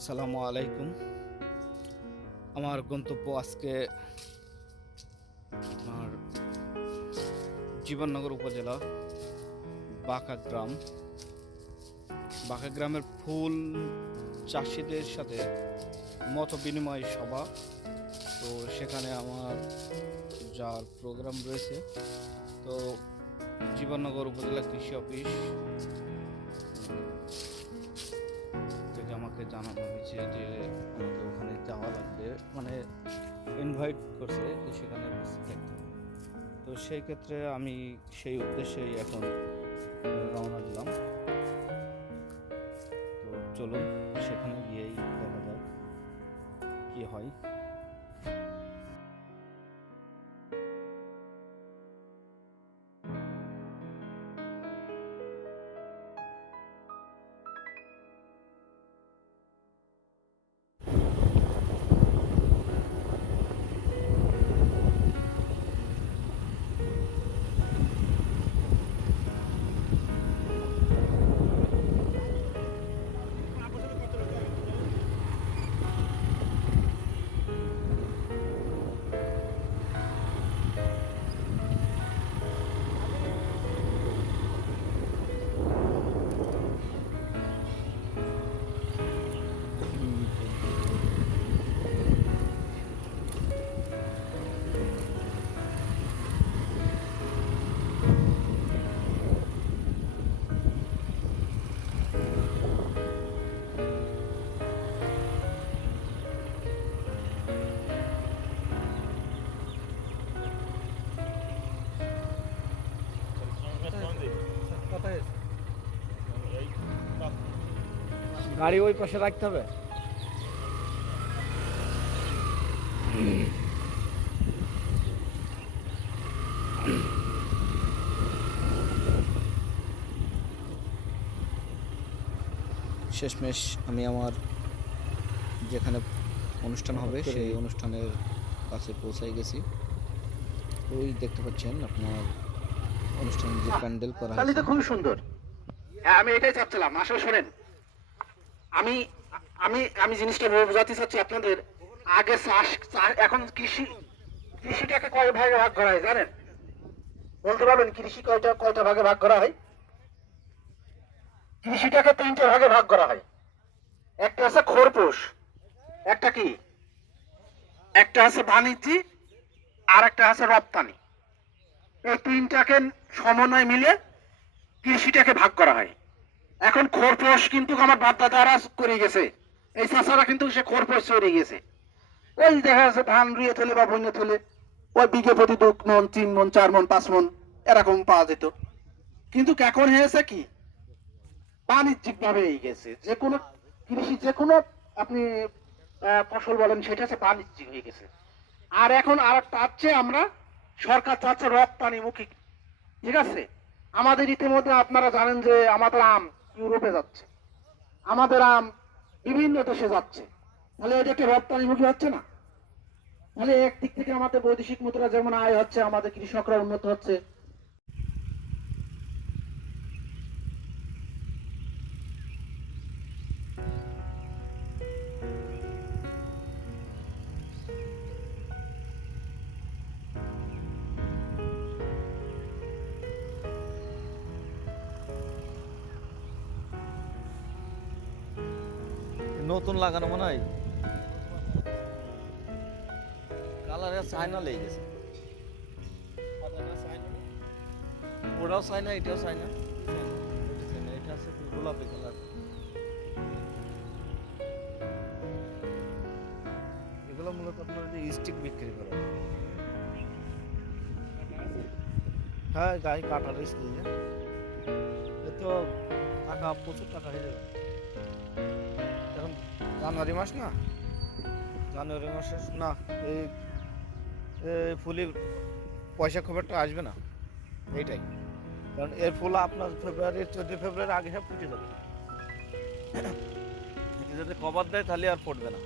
আসসালামু আলাইকুম। আমার গন্তব্য আজকে আমার জীবননগর উপজেলা বাঁকা গ্রাম বাঁকা গ্রামের ফুল চাষিদের সাথে মত বিনিময় সভা। তো সেখানে আমার যার প্রোগ্রাম রয়েছে। তো জীবননগর উপজেলা কৃষি অফিস। থেকে আমাকে জানানো হয়েছে যে আমাকে ওখানে যাওয়া লাগবে মানে ইনভাইট করছে যে সেখানে তো সেই ক্ষেত্রে আমি সেই উদ্দেশ্যেই এখন রওনা দিলাম। তো চলুন, সেখানে গিয়েই দেখা যাক কী হয়। গাড়ি ওই পাশে রাখতে হবে। শেষমেশ আমি আমার যেখানে অনুষ্ঠান হবে সেই অনুষ্ঠানের কাছে পৌঁছাই গেছি। ওই দেখতে পাচ্ছেন আপনার অনুষ্ঠানের যে প্যান্ডেল করা তাহলে তো খুবই সুন্দর। হ্যাঁ আমি এটাই চাচ্ছিলাম। আসলে শোনেন আমি আমি আমি জিনিসটা বোঝাতে চাচ্ছি আপনাদের আগে চাষ চাষ- এখন কৃষি কৃষিটাকে কয় ভাগে ভাগ করা হয় জানেন? বলতে পারবেন কৃষি কয়টা কয়টা ভাগে ভাগ করা হয়? কৃষিটাকে তিনটে ভাগে ভাগ করা হয়। একটা আছে খোরপোষ একটা কি? একটা আছে বাণিজ্যিক আর একটা আছে রপ্তানি। এই তিনটাকে সমন্বয় মিলে কৃষিটাকে ভাগ করা হয়। এখন খোরপোষ কিন্তু আমার করে গেছে। এই চাষারা কিন্তু সে খোরপোষ চড়ে গেছে। ওই দেখা যাচ্ছে ধান রুয়ে বা ওই বিঘে প্রতি দু মন, তিন মন, চার মন, পাঁচ মন এরকম পাওয়া যেত। কিন্তু এখন হয়েছে কি? বাণিজ্যিক ভাবে এই গেছে। যে কোনো কৃষি, যে কোনো আপনি ফসল বলেন, সেটা হচ্ছে বাণিজ্যিক হয়ে গেছে। আর এখন আর তার আমরা সরকার চাচ্ছে রপ্তানিমুখী। ঠিক আছে? আমাদের ইতিমধ্যে আপনারা জানেন যে আমাদের আম ইউরোপে যাচ্ছে। আমাদের আম বিভিন্ন দেশে যাচ্ছে। তাহলে এটা কি রপ্তানিমুখী হচ্ছে না? তাহলে একদিক থেকে আমাদের বৈদেশিক মুদ্রা যেমন আয় হচ্ছে, আমাদের কৃষকরা উন্নত হচ্ছে। নতুন লাগানো মনে হয়। কালারের চায়না লেগে গেছে। ওটাও চায়না এটাও চায়না এটা আছে গোলাপি কালার। এগুলো মূলত আপনার যে স্টিক বিক্রি করে হ্যাঁ গায়ে কাটার স্টিক তো টাকা, প্রচুর টাকা হয়ে যাবে। জানুয়ারি মাস না? জানুয়ারি মাসে না, এই ফুলে পয়সা খুব একটা আসবে না, এইটাই। কারণ এর ফুল আপনার ফেব্রুয়ারি চোদ্দ ফেব্রুয়ারি আগে সব ফুটে যাবে। যদি কভার দেয় তাহলে আর ফুটবে না।